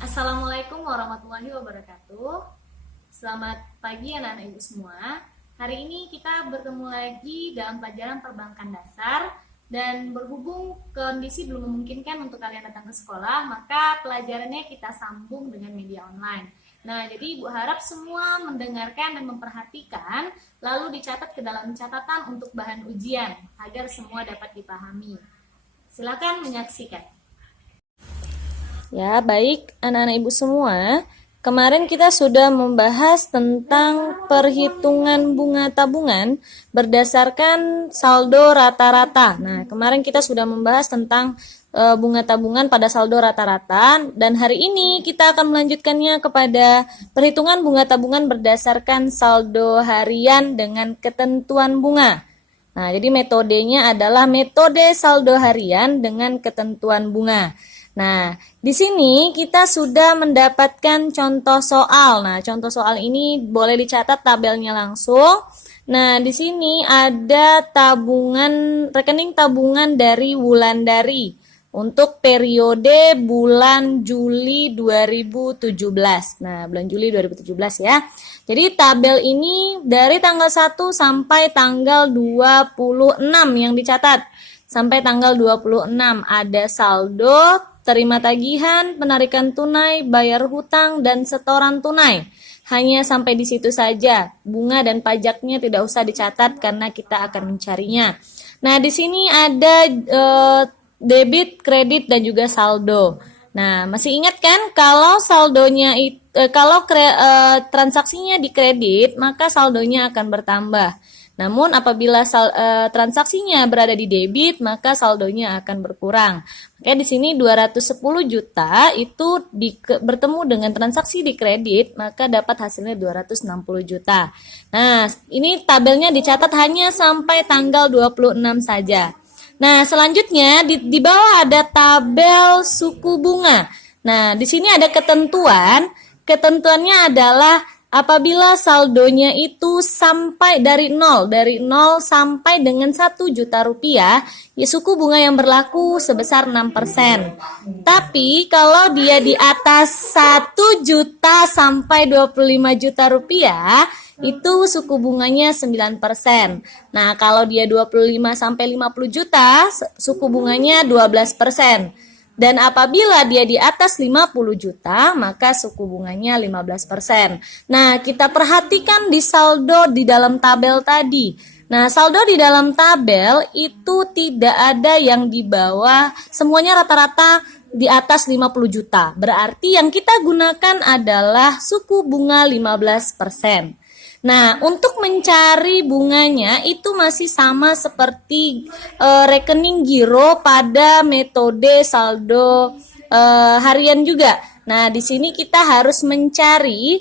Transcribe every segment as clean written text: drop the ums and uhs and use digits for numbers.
Assalamualaikum warahmatullahi wabarakatuh. Selamat pagi anak-anak ibu semua. Hari ini kita bertemu lagi dalam pelajaran perbankan dasar. Dan berhubung kondisi belum memungkinkan untuk kalian datang ke sekolah, maka pelajarannya kita sambung dengan media online. Nah, jadi ibu harap semua mendengarkan dan memperhatikan, lalu dicatat ke dalam catatan untuk bahan ujian, agar semua dapat dipahami. Silakan menyaksikan. Ya, baik anak-anak ibu semua. Kemarin kita sudah membahas tentang perhitungan bunga tabungan berdasarkan saldo rata-rata. Nah, kemarin kita sudah membahas tentang bunga tabungan pada saldo rata-rata, dan hari ini kita akan melanjutkannya kepada perhitungan bunga tabungan berdasarkan saldo harian dengan ketentuan bunga. Nah, jadi metodenya adalah metode saldo harian dengan ketentuan bunga. Nah, di sini kita sudah mendapatkan contoh soal. Nah, contoh soal ini boleh dicatat tabelnya langsung. Nah, di sini ada rekening tabungan dari Wulandari untuk periode bulan Juli 2017. Nah, bulan Juli 2017 ya. Jadi tabel ini dari tanggal 1 sampai tanggal 26 yang dicatat. Sampai tanggal 26 ada saldo, terima tagihan, penarikan tunai, bayar hutang, dan setoran tunai. Hanya sampai di situ saja. Bunga dan pajaknya tidak usah dicatat karena kita akan mencarinya. Nah, di sini ada debit, kredit, dan juga saldo. Nah, masih ingat kan kalau saldonya transaksinya di kredit, maka saldonya akan bertambah. Namun apabila transaksinya berada di debit, maka saldonya akan berkurang. Makanya di sini 210 juta itu bertemu dengan transaksi di kredit, maka dapat hasilnya 260 juta. Nah, ini tabelnya dicatat hanya sampai tanggal 26 saja. Nah, selanjutnya di bawah ada tabel suku bunga. Nah, di sini ada ketentuan. Ketentuannya adalah apabila saldonya itu sampai dari 0 sampai dengan 1 juta rupiah, ya suku bunga yang berlaku sebesar 6%. Tapi kalau dia di atas 1 juta sampai 25 juta rupiah, itu suku bunganya 9%. Nah, kalau dia 25 sampai 50 juta, suku bunganya 12%. Dan apabila dia di atas 50 juta, maka suku bunganya 15%. Nah, kita perhatikan di saldo di dalam tabel tadi. Nah, saldo di dalam tabel itu tidak ada yang di bawah, semuanya rata-rata di atas 50 juta. Berarti yang kita gunakan adalah suku bunga 15%. Nah, untuk mencari bunganya itu masih sama seperti rekening giro pada metode saldo harian juga. Nah, di sini kita harus mencari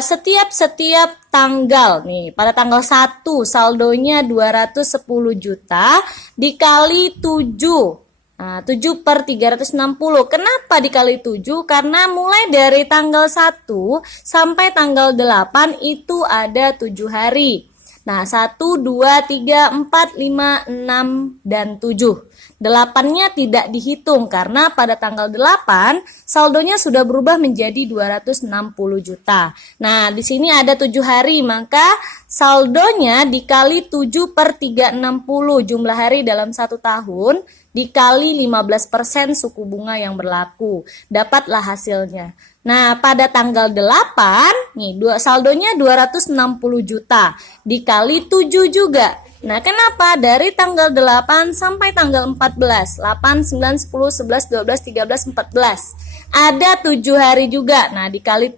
setiap tanggal. Nih, pada tanggal 1 saldonya 210 juta dikali 7. Nah, 7 per 360. Kenapa dikali 7? Karena mulai dari tanggal 1 sampai tanggal 8 itu ada 7 hari. Nah, 1, 2, 3, 4, 5, 6, dan 7. 8-nya tidak dihitung karena pada tanggal 8 saldonya sudah berubah menjadi 260 juta. Nah, di sini ada 7 hari, maka saldonya dikali 7 per 360 jumlah hari dalam 1 tahun dikali 15% suku bunga yang berlaku. Dapatlah hasilnya. Nah, pada tanggal 8, nih saldonya 260 juta dikali 7 juga. Nah, kenapa? Dari tanggal 8 sampai tanggal 14. 8, 9, 10, 11, 12, 13, 14. Ada 7 hari juga. Nah, dikali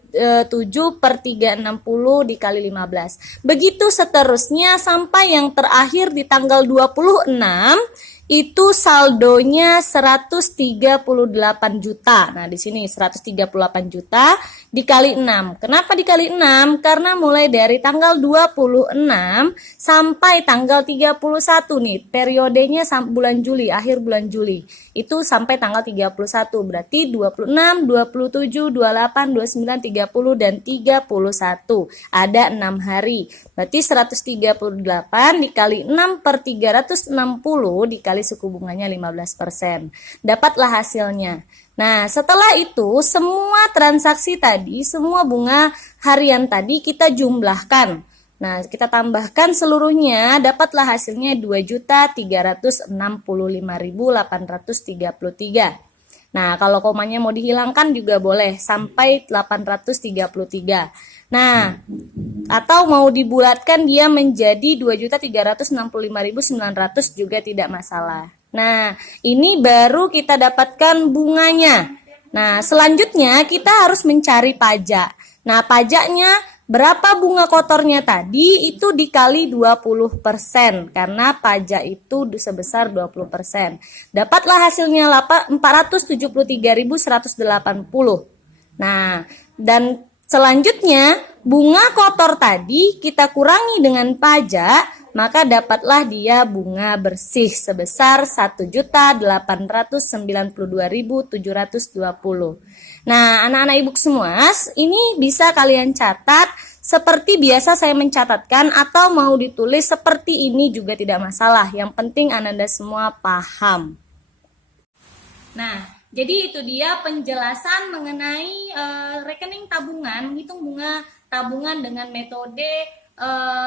7 per 360 dikali 15. Begitu seterusnya sampai yang terakhir di tanggal 26. Itu saldonya 138 juta. Nah, di sini 138 juta dikali 6. Kenapa dikali 6? Karena mulai dari tanggal 26 sampai tanggal 31 nih, periodenya bulan Juli, akhir bulan Juli. Itu sampai tanggal 31. Berarti 26, 27, 28, 29, 30 dan 31. Ada 6 hari. Berarti 138 dikali 6 per 360 dikali suku bunganya 15%. Dapatlah hasilnya. Nah, setelah itu semua transaksi tadi, semua bunga harian tadi kita jumlahkan. Nah, kita tambahkan seluruhnya, dapatlah hasilnya 2.365.833. Nah, kalau komanya mau dihilangkan juga boleh sampai 833. Nah, atau mau dibulatkan dia menjadi 2.365.900 juga tidak masalah. Nah, ini baru kita dapatkan bunganya. Nah, selanjutnya kita harus mencari pajak. Nah, pajaknya berapa bunga kotornya tadi itu dikali 20% karena pajak itu sebesar 20%. Dapatlah hasilnya 473.180. Nah, dan selanjutnya bunga kotor tadi kita kurangi dengan pajak, maka dapatlah dia bunga bersih sebesar 1.892.720. Nah, anak-anak ibu semua, ini bisa kalian catat seperti biasa saya mencatatkan atau mau ditulis seperti ini juga tidak masalah. Yang penting Ananda semua paham. Nah, jadi itu dia penjelasan mengenai rekening tabungan, menghitung bunga tabungan dengan metode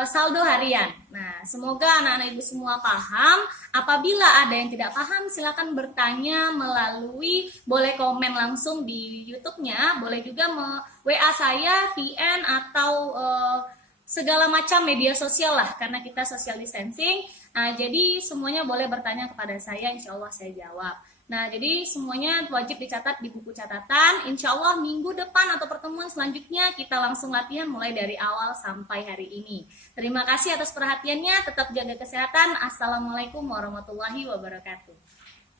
saldo harian. Nah, semoga anak-anak ibu semua paham. Apabila ada yang tidak paham, silakan bertanya melalui, boleh komen langsung di YouTube-nya, boleh juga WA saya, VN, atau segala macam media sosial lah, karena kita social distancing. Nah, jadi semuanya boleh bertanya kepada saya, insya Allah saya jawab. Nah, jadi semuanya wajib dicatat di buku catatan. Insya Allah minggu depan atau pertemuan selanjutnya kita langsung latihan mulai dari awal sampai hari ini. Terima kasih atas perhatiannya. Tetap jaga kesehatan. Assalamualaikum warahmatullahi wabarakatuh.